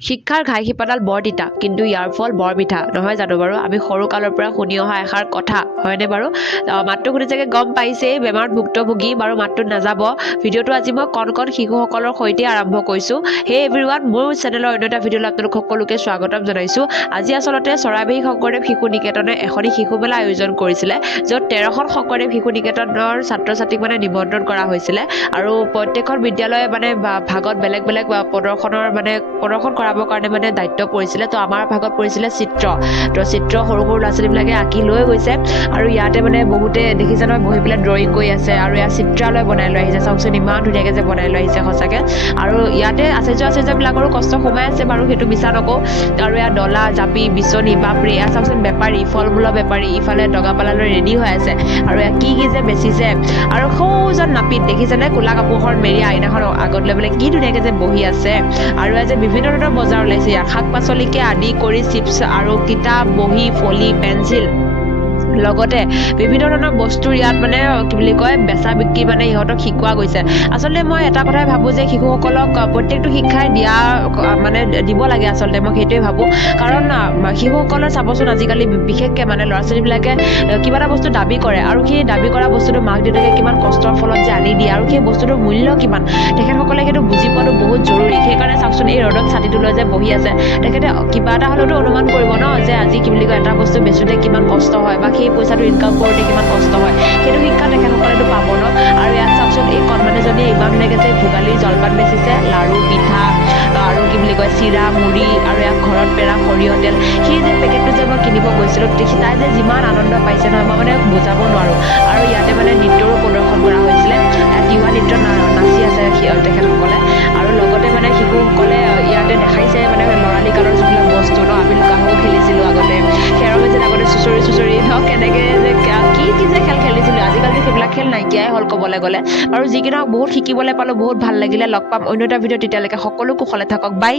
শিক্ষাৰ ঘাই শিপাডাল বৰ তিতা কিন্তু ইয়াৰ ফল বৰ মিঠা নহয় জানো বাৰু আমি সৰু কালৰ পৰা শুনি অহা এষাৰ কথা হয়নে বাৰু মাতটো শুনি চাগে গম পাইছেই বেমাৰত ভুক্তভোগী বাৰু মাতটো নাযাব ভিডিঅ'টো আজি মই কণ শিশুসকলৰ সৈতে আৰম্ভ কৰিছোঁ হে এভৰিৱান মোৰ চেনেলৰ অন্য এটা ভিডিঅ'লৈ আপোনালোক সকলোকে স্বাগতম জনাইছোঁ আজি আচলতে চৰাইবাহী শংকৰদেৱ শিশু নিকেতনে এখনি শিশু মেলা আয়োজন কৰিছিলে য'ত 13খন শংকৰদেৱ শিশু নিকেতনৰ ছাত্ৰ ছাত্ৰীক মানে নিমন্ত্ৰণ কৰা হৈছিলে আৰু প্ৰত্যেকখন বিদ্যালয়ে মানে ভাগত বেলেগ প্ৰদৰ্শন কৰাবৰ কাৰণে মানে দায়িত্ব পৰিছিলে তো আমাৰ ভাগত পৰিছিলে চিত্ৰ সৰু ল'ৰা ছোৱালীবিলাকে আঁকি লৈ গৈছে আৰু ইয়াতে মানে বহুতে দেখিছে নহয় বহি পেলাই ড্ৰয়িং কৰি আছে আৰু ইয়াত চিত্ৰালয় বনাই লৈ আহিছে চাওকচোন ইমান ধুনীয়াকৈ যে বনাই লৈ আহিছে সঁচাকৈ আৰু ইয়াতে আচাৰ্যবিলাকৰো কষ্ট সোমাই আছে বাৰু সেইটো মিছা নকওঁ আৰু ইয়াত ডলা জাপি বিচনী বাপৰি এয়া চাওকচোন বেপাৰী ফল মূলৰ বেপাৰী ইফালে দগাপালালৈ ৰেডি হৈ আছে আৰু ইয়াত কি যে বেচিছে আৰু সৌজন নাপিত দেখিছেনে কোলা কাপোৰখন মেৰি আইনাখন আগত লৈ পেলাই কি ধুনীয়াকৈ যে বহি আছে আৰু ইয়াত যে বিভিন্ন ধৰণৰ বজাৰ ওলাইছে ইয়াত শাক পাচলিকে আদি কৰি চিপছ আৰু কিতাপ বহি ফলি পেঞ্চিল লগতে বিভিন্ন ধৰণৰ বস্তুৰ ইয়াত মানে কি বুলি কয় বেচা বিক্ৰী মানে ইহঁতক শিকোৱা গৈছে আচলতে মই এটা কথাই ভাবোঁ যে শিশুসকলক প্ৰত্যেকটো শিক্ষাই দিব লাগে আচলতে মই সেইটোৱে ভাবোঁ কাৰণ শিশুসকলৰ চাবচোন আজিকালি বিশেষকৈ মানে ল'ৰা ছোৱালীবিলাকে কিবা এটা বস্তু দাবী কৰে আৰু সেই দাবী কৰা বস্তুটো মাক দেউতাকে কিমান কষ্টৰ ফলত যে আনি দিয়ে আৰু সেই বস্তুটোৰ মূল্য কিমান তেখেতসকলে সেইটো বুজি পোৱাটো বহুত জৰুৰী সেইকাৰণে চাওকচোন এই ৰ'দত ছাতিটো লৈ যে বহি আছে তেখেতে কিবা এটা হ'লেওতো অনুমান কৰিব ন যে আজি কি বুলি কয় এটা বস্তু বেচোঁতে কিমান কষ্ট হয় বা সেই পইচাটো ইনকাম কৰোঁতে কিমান কষ্ট হয় সেইটো শিক্ষা তেখেতসকলেতো পাব ন আৰু ইয়াত চাওকচোন এই কণমানিজনীয়ে ইমান ধুনীয়াকৈ যে ভোগালীৰ জলপান বেচিছে লাড়ু পিঠা আৰু কি বুলি কয় চিৰা মুড়ি আৰু ইয়াত ঘৰত পেৰা সৰিয়হ তেল সেই যে পেকেটটো যে মই কিনিব গৈছিলোঁ তাই যে যিমান আনন্দ পাইছে নহয় মই মানে বুজাব নোৱাৰোঁ আৰু ইয়াতে মানে নৃত্যৰো প্ৰদৰ্শন কৰা হৈছিলে তিৱা নৃত্য নাচি আছে তেখেতসকলে আৰু লগতে মানে শিশুসকলে ইয়াতে দেখাইছে মানে ল'ৰালি কালৰ যিবিলাক বস্তু ন আমি লুকা-ভাকু খেলিছিলোঁ আগতে খেৰৰ মেজিত আগতে চুচৰি ধৰক কেনেকৈ যে কি যে খেল খেলিছিলোঁ আজিকালি সেইবিলাক খেল নাইকিয়াই হ'ল ক'বলৈ গ'লে আৰু যিকি নহওক বহুত শিকিবলৈ পালোঁ বহুত ভাল লাগিলে লগ পাম অন্য এটা ভিডিঅ' তেতিয়ালৈকে সকলো কুশলে থাকক বাই